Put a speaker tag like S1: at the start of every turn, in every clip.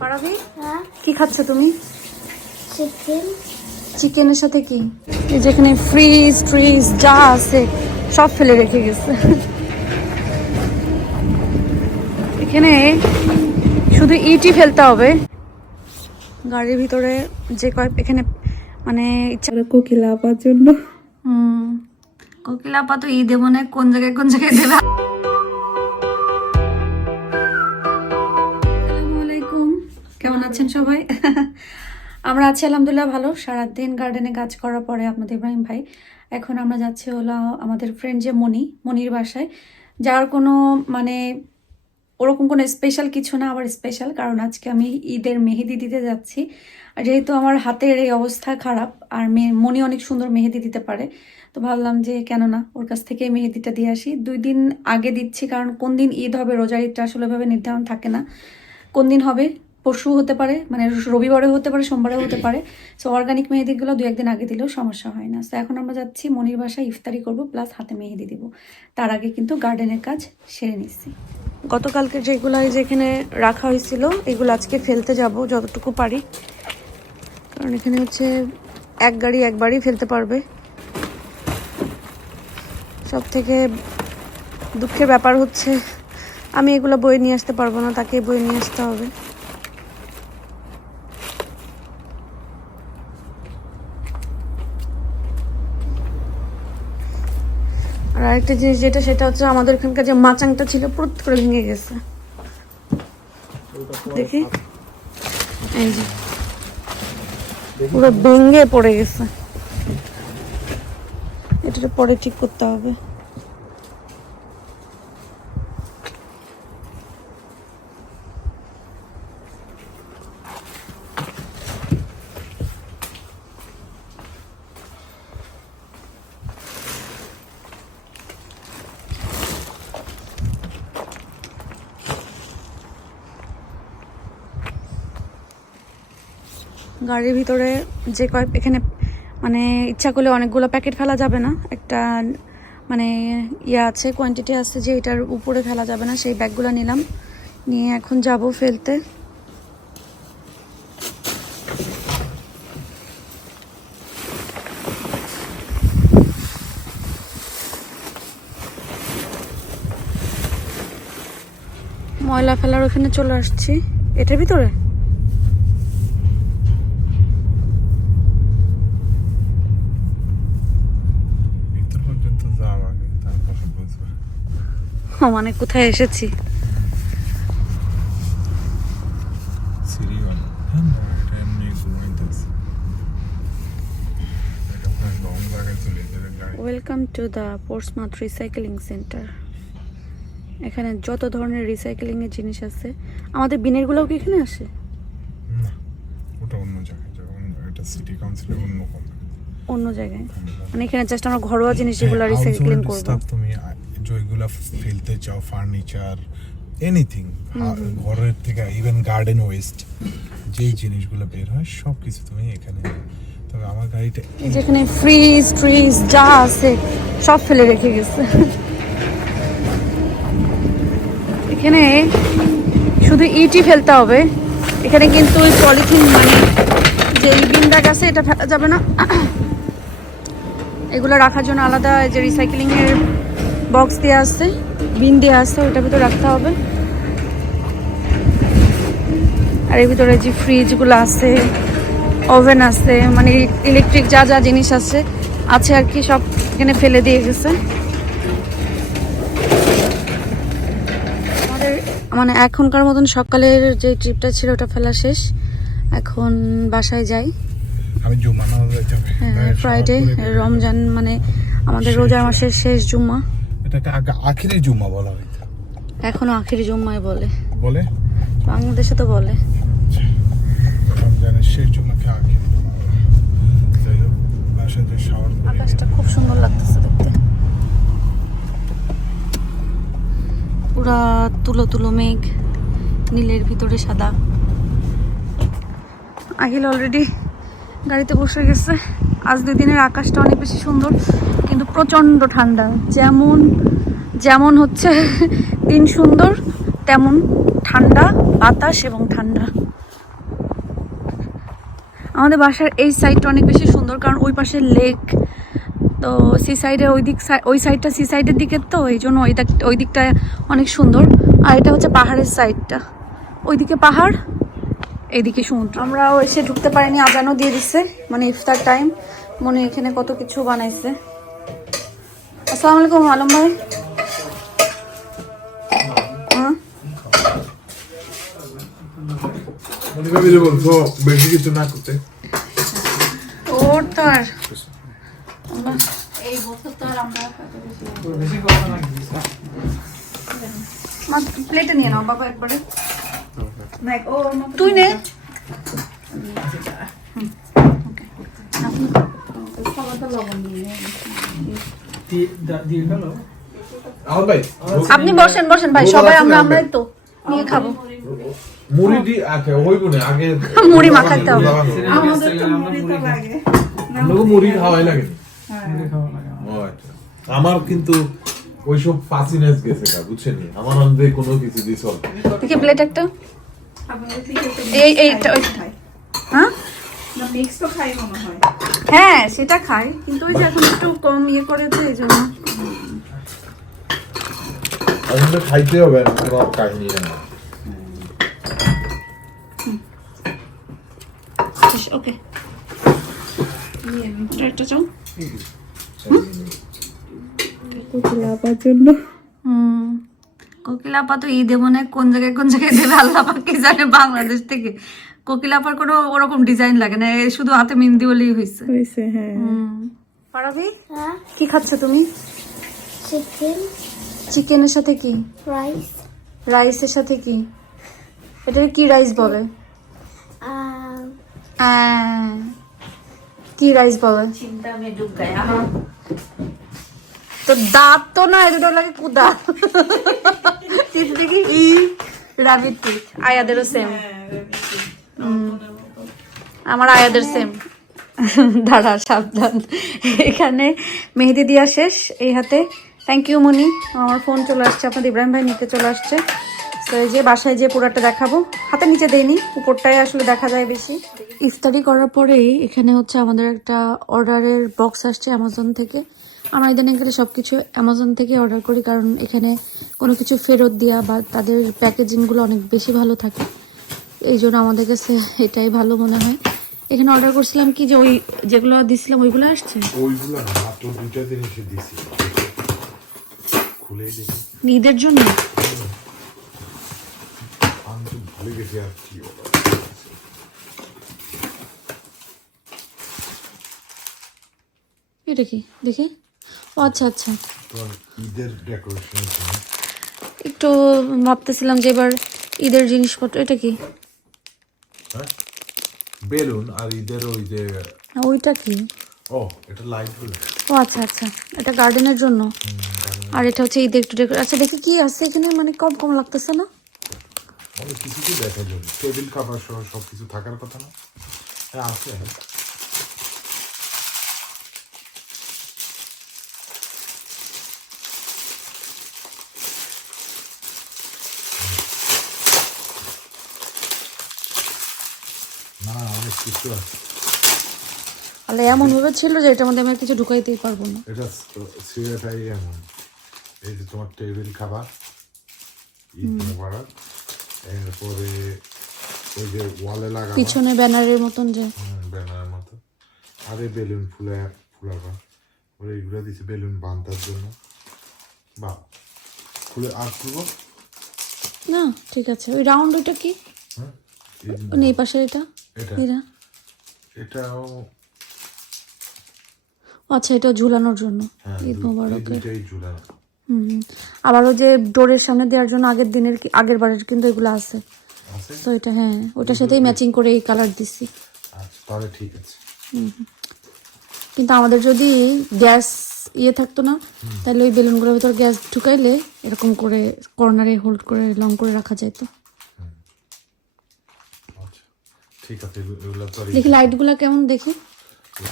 S1: পারাবি?
S2: হ্যাঁ।
S1: কি খাচ্ছ তুমি?
S2: চিকেন
S1: চিকেনের সাথে কি? এই যেখানে ফ্রিজ ট্রিজ যা আছে সব ফেলে রেখে গেছে। এখানে শুধু ইটই ফেলতে হবে। গাড়ির ভিতরে যে কয় এখানে মানে ইচ্ছা কোকিলা আপার জন্য। হুম। কোকিলা আপা তো ঈদে মনে হয় কোন জায়গায় কোন জায়গায় দেবে? আছেন সবাই? আমরা আছি আলহামদুলিল্লাহ ভালো। সারাদিন গার্ডেনে কাজ করার পরে আপনাদের ইব্রাহিম ভাই। এখন আমরা যাচ্ছি হলো আমাদের ফ্রেন্ড যে মনি মনির বাসায়। যার কোনো মানে ওরকম কোনো স্পেশাল কিছু না, আবার স্পেশাল কারণ আজকে আমি ঈদের মেহেদি দিতে যাচ্ছি। আর যেহেতু আমার হাতের এই অবস্থা খারাপ, আর মেয়ে মনি অনেক সুন্দর মেহেদি দিতে পারে, তো ভাবলাম যে কেন না ওর কাছ থেকে মেহেদিটা দিয়ে আসি। দুই দিন আগে দিচ্ছি, কারণ কোন দিন ঈদ হবে রোজার ঈদটা আসলে ভাবে নির্ধারণ থাকে না। কোন দিন হবে? পরশু হতে পারে মানে রবিবারে হতে পারে, সোমবারেও হতে পারে। সো অর্গানিক মেহেদিগুলো দু একদিন আগে দিলেও সমস্যা হয় না। সো এখন আমরা যাচ্ছি মনির বাসায় ইফতারি করব প্লাস হাতে মেহেদি দিব। তার আগে কিন্তু গার্ডেনের কাজ সেরে নিচ্ছি। গতকালকে যেগুলো যেখানে রাখা হয়েছিল, এগুলো আজকে ফেলতে যাব যতটুকু পারি। কারণ এখানে হচ্ছে এক গাড়ি একবারই ফেলতে পারবে। সব থেকে দুঃখের ব্যাপার হচ্ছে, আমি এগুলো বই নিয়ে আসতে পারব না, তাকে বই নিয়ে আসতে হবে। আরেকটা জিনিস যেটা, সেটা হচ্ছে আমাদের এখানকার যে মাচাংটা ছিল পুরো করে ভেঙে গেছে। দেখি। এই যে। পুরো ভেঙে পড়ে গেছে। এটা পরে ঠিক করতে হবে। গাড়ির ভিতরে যে কয় এখানে মানে ইচ্ছা করলে অনেকগুলো প্যাকেট ফেলা যাবে না। একটা মানে ইয়ে আছে কোয়ান্টিটি আছে যে এটার উপরে ফেলা যাবে না। সেই ব্যাগগুলো নিলাম। নিয়ে এখন যাব ফেলতে। ময়লা ফেলার ওখানে চলে আসছি। এটার ভিতরে
S3: পর্যন্ত যাওয়া আগে তারপরে বুঝবে
S1: ও মানে কোথায় এসেছি
S3: সিরিয়াল হ্যাঁ না এটা এমনি ঘুমাইতেছে এটা প্রায় লং জায়গায় চলে কোথায় এসেছি।
S1: Welcome to the Portsmouth recycling centre এখানে যত ধরনের রিসাইকেলিং এর জিনিস আছে আমাদের বিনেরগুলোও কি এখানে আসে?
S3: না ওটা অন্য জায়গায় এটা সিটি কাউন্সিলের অন্য কোনো
S1: অন্য জায়গায়। মানে এখানে জাস্ট আমরা ঘরোয়া জিনিস যেগুলো রিসাইক্লিং করব।
S3: তুমি যেগুলো ফেলতে চাও ফার্নিচার এনিথিং ঘরের থেকে ইভেন গার্ডেন ওয়েস্ট যেই জিনিসগুলো বের হয় সব কিছু তুমি এখানে তবে আমার গাড়িটা
S1: যেখানে ফ্রিজ ট্রিজ যা আছে, সব ফেলে রেখে গেছে। এখানে শুধু ইটই ফেলতে হবে। এখানে কিন্তু ওই পলিথিন মানে যে বিন ব্যাগ আছে, এটা ফেলা যাবে না। এগুলো রাখার জন্য আলাদা যে রিসাইকেলিং এর বক্স দেওয়া আছে বিন দেওয়া আছে ওটার ভিতরে রাখতে হবে। আর এর ভিতরে যে ফ্রিজগুলো আছে ওভেন আছে মানে ইলেকট্রিক যা যা জিনিস আছে আছে আর কি সব এখানে ফেলে দিয়ে গেছে। আমাদের মানে এখনকার মতন সকালের যে ট্রিপটা ছিল ওটা ফেলা শেষ। এখন বাসায় যাই। হ্যাঁ ফ্রাইডে রমজান মানে আমাদের রোজার মাসের শেষ জুম্মা।
S3: এটাকে আগে আখিরি জুমা বলা হইতো
S1: এখনও আখিরি জুম্মায় বলে।
S3: বলে?
S1: বাংলাদেশে তো বলে।
S3: রমজানের শেষ জুমাকে আখিরি জুমা বলে। যাই হোক বাসায় শাওয়ার
S1: আকাশটা খুব সুন্দর লাগতেছে দেখতে। পুরা তুলো তুলো মেঘ নীলের ভিতরে সাদা। আহিল অলরেডি গাড়িতে বসে গেছে। আজ দুই দিনের আকাশটা অনেক বেশি সুন্দর, কিন্তু প্রচণ্ড ঠান্ডা। যেমন যেমন হচ্ছে দিন সুন্দর, তেমন ঠান্ডা, বাতাস এবং ঠান্ডা। আমাদের বাসার এই সাইডটা অনেক বেশি সুন্দর, কারণ ওই পাশে লেক তো সি সাইডে ওই দিক ওই সাইডটা সি সাইডের দিকে তো, এই জন্য ওই দিকটা অনেক সুন্দর। আর এটা হচ্ছে পাহাড়ের সাইডটা ওইদিকে পাহাড় এইদিকে সমুদ্র আমরাও এসে ঢুকতে পারিনি আজানও দিয়ে দিচ্ছে মানে ইফতার টাইম মনে এখানে কত কিছু বানাইছে। আসসালামু আলাইকুম আলম ভাই। হ্যাঁ?
S3: ভাবিলে বলছো বেশি কিছু না করতে।
S1: ওর তো আর
S2: এই বছর তো আর আমরা
S1: প্লেটে নিয়ে নাও বাবা একবারে। তুই নে আপনি বসেন বসেন ভাই সবাই আমরা আমরাই তো নিয়ে খাব
S3: মুড়ি দি হইব না আগে
S1: মুড়ি মাখাইতে হবে।
S3: আমাকে মুড়ি খাওয়াই লাগে আচ্ছা। আমার কিন্তু ওইসব ফাসিনেস গেছে বুঝছেন আমার অন্ধে কোনো কিছু দিস
S1: দেখি প্লেট একটা এই এইটা ওই হ্যাঁ?
S4: মিক্স তো খাই মনে হয়।
S1: হ্যাঁ সেটা খাই কিন্তু ওই যে এখন একটু কম ইয়ে করেছে এই জন্য।
S3: আমাদের খাইতে হবে না কাহিনী না
S1: ওকে। একটা চাও?
S4: লাভার জন্য
S1: হুম। কোকিলাপা তো ঈদে মনে হয় কোন জায়গায় কোন জায়গায় দেবে? আল্লাহ পাক কি জানে বাংলাদেশ থেকে। কোকিলাপার কোনো ওরকম ডিজাইন লাগে না এ শুধু হাতে মেহেন্দি বলেই হয়েছে
S4: হয়েছে হ্যাঁ।
S1: পারাবি?
S2: হ্যাঁ।
S1: কি খাচ্ছ তুমি?
S2: চিকেন
S1: চিকেনের সাথে কি?
S2: রাইস
S1: রাইসের সাথে কি? এটা কি রাইস বলে? আহ, কি রাইস বলে? তো দাঁত তো না দুটো লাগে কুদা তিত দেখি ই, রাবির আয়াদেরও সেম আমার আয়াদের সেম দাঁড়া, সাবধান। এখানে মেহেদি দিয়া শেষ, এই হাতে। থ্যাংক ইউ মনি। আমার ফোন চলে আসছে, আপনাদের ইব্রাহিম ভাই নিতে চলে আসছে। তো এই যে বাসায় যে পুরাটা দেখাবো হাতে নিচে দেয়নি উপরটাই আসলে দেখা যায় বেশি। ইফতারি করার পরেই এখানে হচ্ছে আমাদের একটা অর্ডারের বক্স আসছে অ্যামাজন থেকে। আমরা ইদানিং গেলে সব কিছু অ্যামাজন থেকে অর্ডার করি কারণ এখানে কোনো কিছু ফেরত দেওয়া বা তাদের প্যাকেজিংগুলো অনেক বেশি ভালো থাকে। এই জন্য আমাদের কাছে এটাই ভালো মনে হয়। এখানে অর্ডার করছিলাম কি যে ওই যেগুলো দিছিলাম ওইগুলো আসছে?
S3: ওইগুলো মাত্র দুইটা জিনিসে দিছি। খুলে দেখি।
S1: ঈদের জন্য?
S3: গেছি আর কি বলো
S1: এটা কি? দেখি? ও আচ্ছা আচ্ছা।
S3: ঈদের ডেকোরেশনের জন্য
S1: একটু ভাবতেছিলাম যে এবার ঈদের জিনিসপত্র এটা কি?
S3: হ্যাঁ? বেলুন আর ঈদের ওই যে
S1: ওইটা কি?
S3: ও এটা লাইট
S1: ও আচ্ছা আচ্ছা। এটা গার্ডেনের জন্য? আর এটা হচ্ছে ঈদের একটু ডেকোরেট আচ্ছা দেখি কি আছে এখানে? মানে কম কম লাগতেছে না?
S3: অনেক কিছু দেখা যাবে। টেবিল খাবার সহ সব কিছু থাকার কথা না। হ্যাঁ আছে অনেক কিছু আছে।
S1: তাহলে এমন ভাবে ছিল যে এটার মধ্যে আমি কিছু ঢুকাইতেই পারব না।
S3: এটা সিরিয়াটাই এমন। এই যে তোমার টেবিল খাবার এরপরে ওই যে ওয়ালে লাগানো।
S1: পিছনে ব্যানারের মতন যে।
S3: ব্যানারের মতো। আর এই বেলুন ফুলে ফুলাবা। ওরা এইগুলো দিছে বেলুন বান্ধার জন্য। বা খুলে আর খুলবো
S1: না ঠিক আছে। ওই রাউন্ড ওইটা কি?
S3: হ্যাঁ
S1: মানে এই পাশের এটা?
S3: এটা। এটাও
S1: আচ্ছা এটা ঝুলানোর জন্য।
S3: হ্যাঁ
S1: ঈদ মোবারকের।
S3: ঝুলানো।
S1: হুম। আবার ওই যে ডোরের সামনে দেওয়ার জন্য আগের দিনের আগের বারের কিন্তু এগুলো আছে। তো এটা হ্যাঁ ওটার সাথেই ম্যাচিং করে এই কালার দিচ্ছি
S3: আচ্ছা তাহলে ঠিক আছে।
S1: কিন্তু আমাদের যদি গ্যাস ইয়ে থাকতো না তাহলে ওই বেলুনগুলোর ভিতর গ্যাস ঢুকাইলে এরকম করে কর্নারে হোল্ড করে লং করে রাখা যেত
S3: আচ্ছা ঠিক আছে এগুলো তো আর
S1: দেখি লাইটগুলো কেমন দেখি।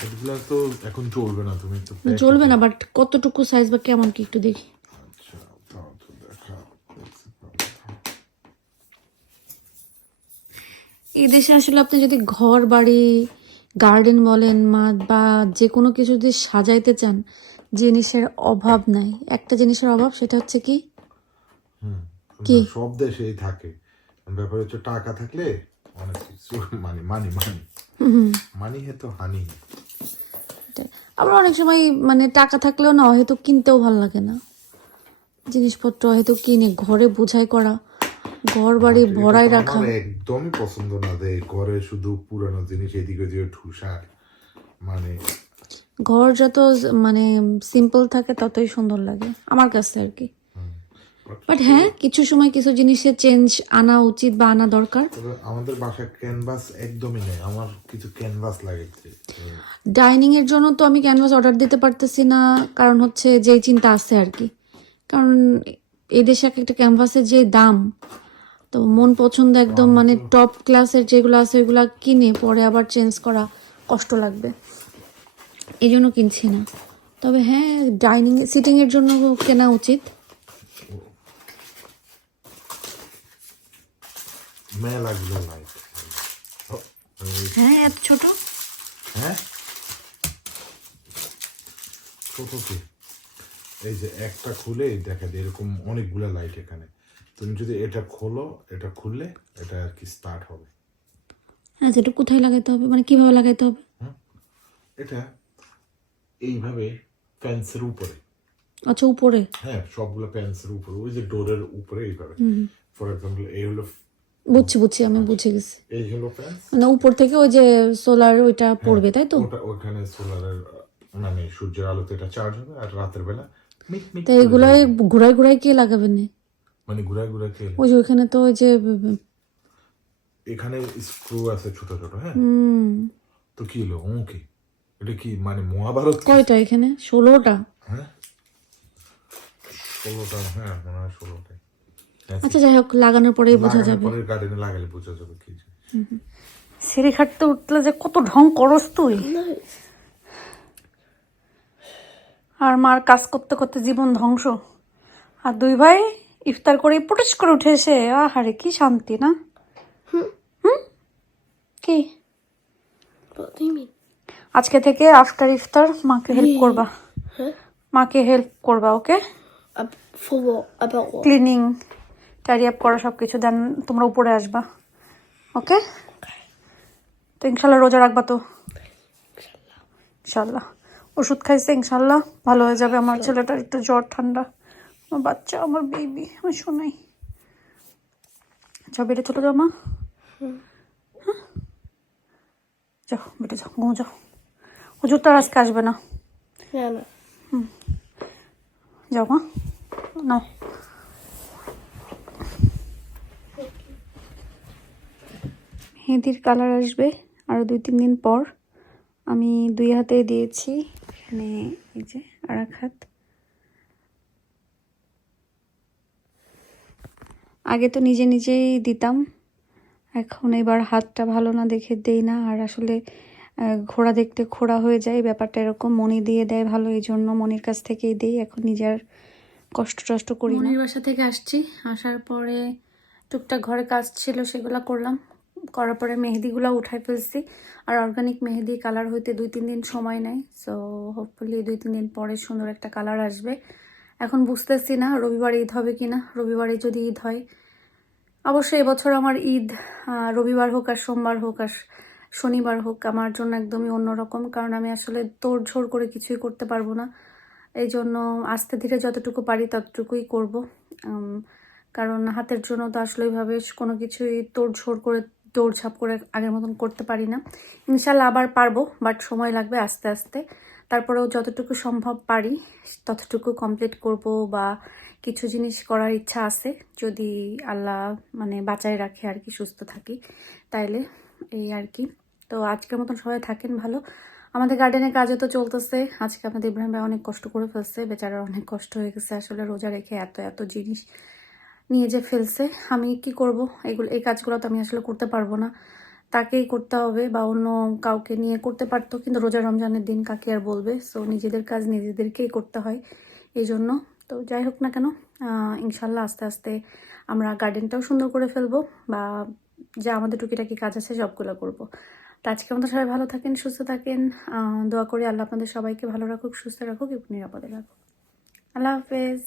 S3: এগুলো তো এখন চলবে না তুমি
S1: চলবে না বাট কতটুকু সাইজ বা কেমন কি একটু দেখি
S3: আচ্ছা তাও তো দেখা দেখতে পাবো।
S1: এই দেশে আসলে আপনি যদি ঘর বাড়ি গার্ডেন বলেন মাঠ বা যে কোনো কিছু যদি সাজাইতে চান জিনিসের অভাব নাই। একটা জিনিসের অভাব সেটা হচ্ছে কি? কি?
S3: সব দেশেই থাকে। ব্যাপার হচ্ছে টাকা থাকলে অনেক কিছু মানি মানি মানি মানি হে তো হানি।
S1: আবার অনেক সময় মানে টাকা থাকলেও না হয়তো কিনতেও ভালো লাগে না। জিনিসপত্র হয়তো কিনে ঘরে বোঝাই করা। ঘর বাড়ি ভরাই রাখা।
S3: একদমই পছন্দ না যে ঘরে শুধু পুরানো জিনিস এদিকে ওদিকে মানে
S1: ঘর যত মানে সিম্পল থাকে ততই সুন্দর লাগে আমার কাছে আর কি। বাট হ্যাঁ কিছু সময় কিছু জিনিসের চেঞ্জ আনা উচিত বা আনা দরকার।
S3: আমাদের বাসায় ক্যানভাস একদমই নেই আমার কিছু ক্যানভাস লাগে
S1: ডাইনিং এর জন্য তো আমি ক্যানভাস অর্ডার দিতে পারতেছি না কারণ হচ্ছে যেই চিন্তা আছে আর কি। কারণ এই দেশে এক একটা ক্যানভাসের যে দাম তো মন পছন্দ একদম মানে টপ ক্লাসের যেগুলো আছে ওইগুলা কিনে পরে আবার চেঞ্জ করা কষ্ট লাগবে। এই জন্য কিনছি না। তবে হ্যাঁ ডাইনিং সিটিং এর জন্য কেনা উচিত। হ্যাঁ এত ছোট?
S3: হ্যাঁ? ছোট এই যে একটা খুলে দেখা যায় এরকম অনেকগুলো লাইট এখানে। তুমি যদি এটা খোলো এটা খুললে এটা আর কি স্টার্ট হবে।
S1: হ্যাঁ সেটা কোথায় লাগাইতে হবে? মানে কীভাবে লাগাইতে হবে?
S3: এটা এইভাবে ফ্যান্সের উপরে।
S1: আচ্ছা উপরে?
S3: হ্যাঁ সবগুলো ফ্যান্সের উপরে ওই যে ডোরের উপরে এইভাবে। ফর এক্সাম্পল এই হলো
S1: বুঝছি বুঝছি আমি বুঝে গেছি।
S3: এই হলো ফ্যান্স
S1: মানে উপর থেকে ওই যে সোলার ওইটা পড়বে তাই তো?
S3: ওটা ওখানে সোলারের মানে সূর্যের আলোতে এটা চার্জ হবে আর রাতের বেলা মিক মিক
S1: তো
S3: করে
S1: এগুলো। ঘুরাই ঘুরাই কে লাগাবেন না?
S3: মানে ঘুরায় ঘুরায় খেলে
S1: ওই যে ওইখানে তো ওই যে
S3: এখানে স্ক্রু আছে ছোট ছোট হ্যাঁ? তো কি হলো? ও কি এটা কি মানে মহাভারত
S1: কয়টা এখানে? ষোলোটা?
S3: হ্যাঁ? ষোলোটা হ্যাঁ মনে হয় ষোলোটাই।
S1: আচ্ছা যাই হোক লাগানোর পরেই বোঝা যাবে।
S3: পরে গার্ডেনে লাগালে বোঝা যাবে কি।
S1: সিঁড়ি খাটতে উঠলে যে কত ঢং করস তুই। আর মার কাজ করতে করতে জীবন ধ্বংস। আর দুই ভাই ইফতার করে পুটুস করে উঠেছে। আহারে কি শান্তি না? হুম। কি? আজকে থেকে আফটার ইফতার মাকে হেল্প করবা। মাকে হেল্প করবা ওকে? ক্লিনিং টারি আপ করা সব কিছু দেন তোমরা উপরে আসবা ওকে? তো ইনশাল্লাহ রোজা রাখবা তো? ইনশাল্লাহ। ওষুধ খাইছে ইনশাল্লাহ। ভালো হয়ে যাবে। আমার ছেলেটার একটু জ্বর ঠান্ডা। আমার বাচ্চা আমার বেবি আমি শোনাই যাও বেটে চলে যাও মা। হ্যাঁ? যাও বেটে যাও ঘুমো যাও। ও তো আর আজকে আসবে না।
S2: no.
S1: যাও মা নাও। মেহেদির কালার আসবে আরও দুই তিন দিন পর। আমি দুই হাতে দিয়েছি এখানে এই যে আর এক হাত আগে তো নিজে নিজেই দিতাম। এখন এবার হাতটা ভালো না দেখে দেই না। আর আসলে ঘোড়া দেখতে খোড়া হয়ে যায়। ব্যাপারটা এরকম মনি দিয়ে দেয় ভালো এই জন্য মনির কাছ থেকেই দিই। এখন নিজের কষ্ট টষ্ট করি মনির বাসা থেকে আসছি। আসার পরে টুকটাক ঘরে কাজ ছিল, সেগুলো করলাম। করার পরে মেহেদিগুলো উঠাই ফেলছি। আর অর্গানিক মেহেদি কালার হইতে দুই, তিন দিন সময় নেয়। সো হোপফুলি দুই, তিন দিন পরে সুন্দর একটা কালার আসবে। এখন বুঝতেছি না রবিবার ঈদ হবে কি না রবিবারে যদি ঈদ হয়। অবশ্যই এবছর আমার ঈদ রবিবার হোক আর সোমবার হোক আর শনিবার হোক, আমার জন্য একদমই অন্যরকম, কারণ আমি আসলে তোড়ঝোড় করে কিছুই করতে পারব না। এই জন্য আস্তে ধীরে যতটুকু পারি ততটুকুই করব। কারণ হাতের জন্য তো আসলে ওইভাবে কোনো কিছুই তোড়ঝোড় করে, দৌড়ঝাঁপ করে আগের মতন করতে পারি না। ইনশাল্লাহ আবার পারব, বাট সময় লাগবে আস্তে আস্তে। তারপরেও যতটুকু সম্ভব পারি, ততটুকু কমপ্লিট করব বা কিছু জিনিস করার ইচ্ছা আছে। যদি আল্লাহ মানে বাঁচায় রাখে আর কি, সুস্থ থাকি, তাইলে এই আর কি। তো আজকের মতন সবাই থাকেন ভালো। আমাদের গার্ডেনের কাজও তো চলতেছে। আজকে আমাদের ইব্রাহিম ভাই অনেক কষ্ট করে ফেলছে। বেচারা অনেক কষ্ট হয়ে গেছে আসলে রোজা রেখে এত এত জিনিস নিয়ে যে ফেলছে। আমি কি করব? এগুলো, এই কাজগুলো তো আমি আসলে করতে পারব না। তাকেই করতে হবে বা অন্য কাউকে নিয়ে করতে পারতো, কিন্তু রোজা রমজানের দিন কাকে আর বলবে? সো নিজেদের কাজ নিজেদেরকেই করতে হয় এই জন্য তো যাই হোক না কেন ইনশাল্লাহ আস্তে আস্তে আমরা গার্ডেনটাও সুন্দর করে ফেলব বা যা আমাদের টুকিটাকি কাজ আছে সবগুলো করব। তো আজকে আমাদের সবাই ভালো থাকেন, সুস্থ থাকেন। দোয়া করি আল্লাহ আপনাদের সবাইকে ভালো রাখুক, সুস্থ রাখুক এবং নিরাপদে রাখুক। আল্লাহ হাফেজ।